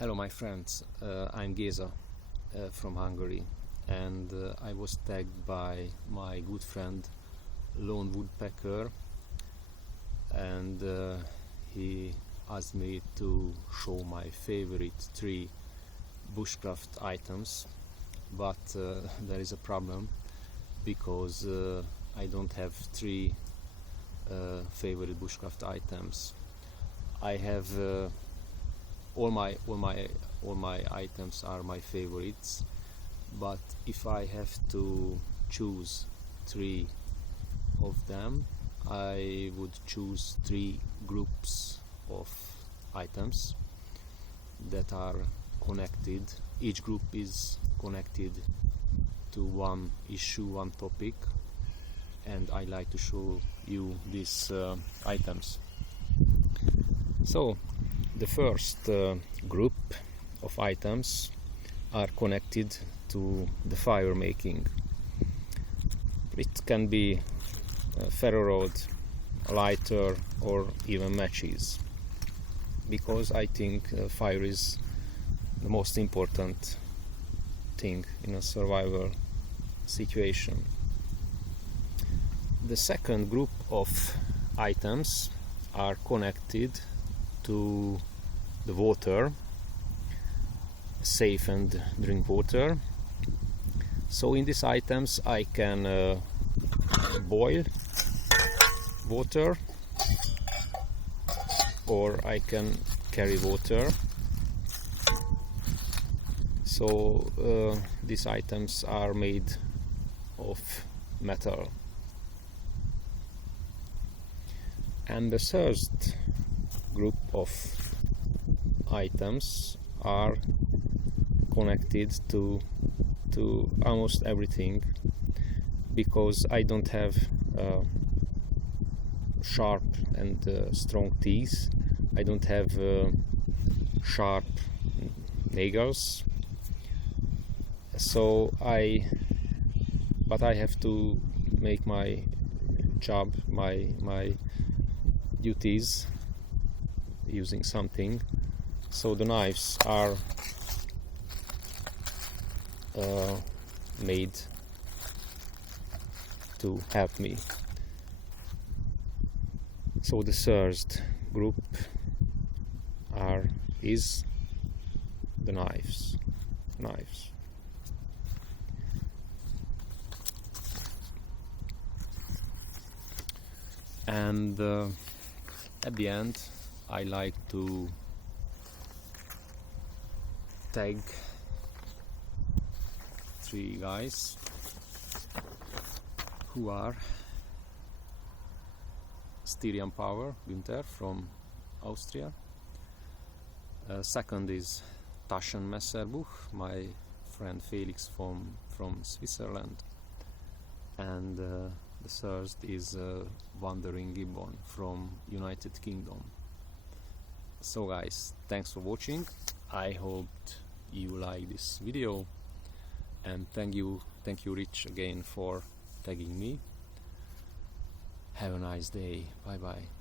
Hello my friends, I'm Géza from Hungary, and I was tagged by my good friend Lonewoodpecker, and he asked me to show my favorite 3 bushcraft items, but there is a problem because I don't have 3 favorite bushcraft items. I have all my items are my favorites, but if I have to choose 3 of them, I would choose 3 groups of items that are connected. Each group is connected to one issue, one topic, and I like to show you these items. So the first group of items are connected to the fire making. It can be a ferro rod, a lighter, or even matches, because I think fire is the most important thing in a survival situation. The second group of items are connected to the water, safe and drink water. So in these items I can boil water, or I can carry water. So these items are made of metal. And the third group of items are connected to almost everything, because I don't have sharp and strong teeth. I don't have sharp nails, so I have to make my job, my duties using something. So the knives are made to help me. So the third group is the knives. And at the end, I like to tag 3 guys who are Styrian Power, Günther from Austria. Second is Taschenmesserbuch, my friend Felix from Switzerland. And the third is Wandering Gibbon from United Kingdom. So guys, thanks for watching. I hoped you like this video, and thank you Rich again for tagging me. Have a nice day. Bye bye.